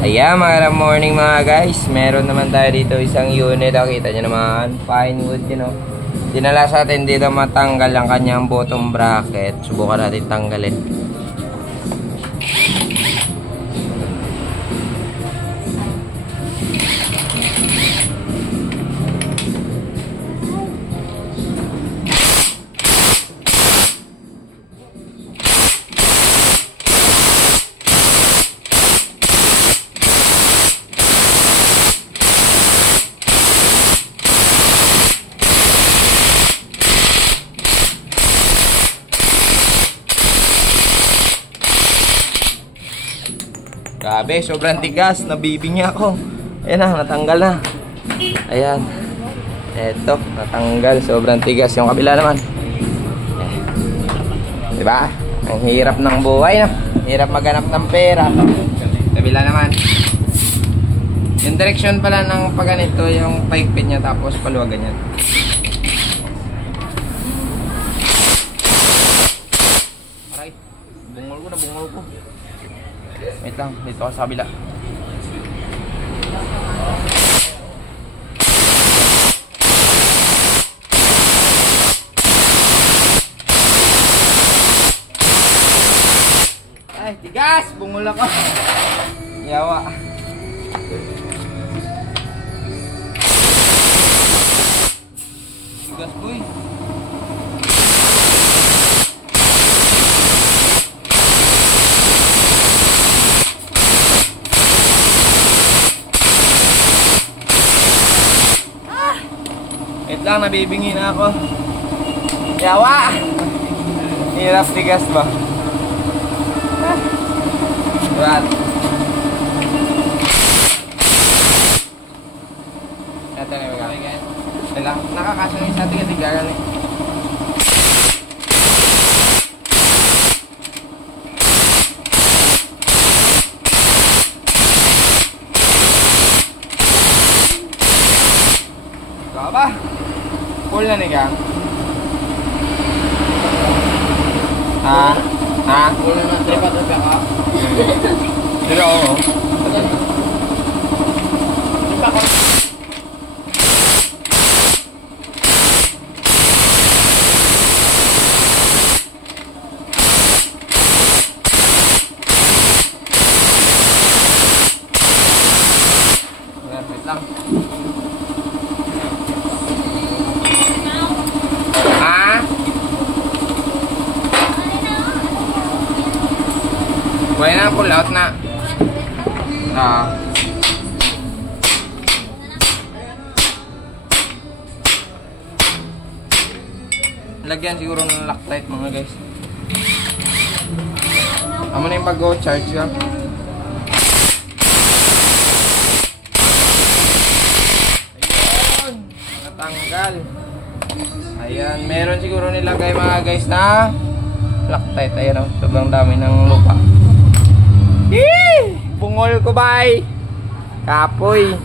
Ayan, mga morning mga guys. Meron naman tayo dito isang unit. Kita nyo naman, fine wood, you know. Dinala sa atin dito matanggal ang kanyang bottom bracket. Subukan natin tanggalin. Grabe, sobrang tigas. Nabibing niya ako. Ayan na, natanggal na. Ayan. Eto, natanggal. Sobrang tigas. Yung kabila naman. Diba? Ang hirap ng buhay, no? Hirap maghanap ng pera. Kabila naman. Yung direksyon pala ng pagganito, yung paikpit niya tapos paluwagan niya. Aray, bungol ko. Wait lang, dito ako sa kabila. Ay, tigas! Bungol ako. Yawa. Tigas, boy. Wait lang, nabibingi na ako. Yawa! Hirap tigas ba? Diyan. Ito na yung gawin guys. Wait lang, nakakasya yung sa tiga-tigaran eh. Ikaw ba? Full na ni gang? Full na na. Tripat na ka? Pero oo. Tripat ka? Wait lang. Buhay na, pull out na. Lagyan siguro ng Loctite mga guys. Amo na yung bago, charge ka. Ayun, natanggal. Ayan, meron siguro nilagay mga guys na Loctite. Ayan o, sobrang dami ng lupa. Bungol ko, bay. Kapoy.